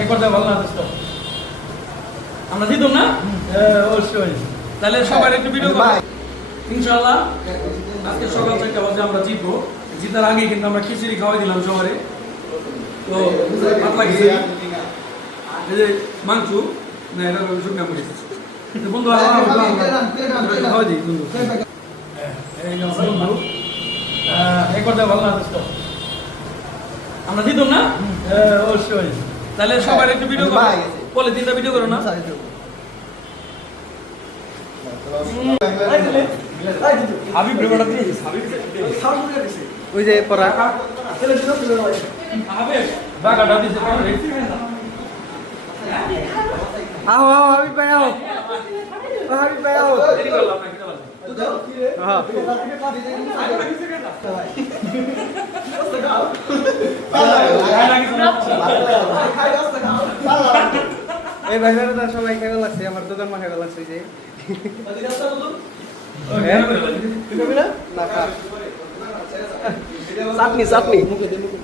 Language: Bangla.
একবার ভালো না আমরা জিতুম না অবশ্যই। তাহলে সবার একটু ভিডিও করবো ইনশাআল্লাহ। আজকে সকাল 4টা বাজে আমরা জিতবো। জিতার আগে কিন্তু আমরা খিচুড়ি খাওয়াই দিলাম সবারে। তো পাতলা খিচুড়ি, এই যে মাংস না, এটা শুকনা মরিচ। বন্ধু খাওয়াই দিই বন্ধু। একবার ভালো না আমরা জিতুম না অবশ্যই। তাহলে সবার একটু ভিডিও করবো, বলে 3টা ভিডিও করো না। হাবিব রে বড় দিস, হাবিব ওই যে পড়া হাবিব বাগাটা দিছে। आओ आओ हाबिब भाई आओ हाबिब भाई आओ দেরি করলাম না, কিটা বললাম हां এই ভাই ভাইরা সবাই খাইতে লাগছে, আমার দোকান মা খাইতে লাগছে যে না খা চাটনি চাটনি মুখে দে মুখে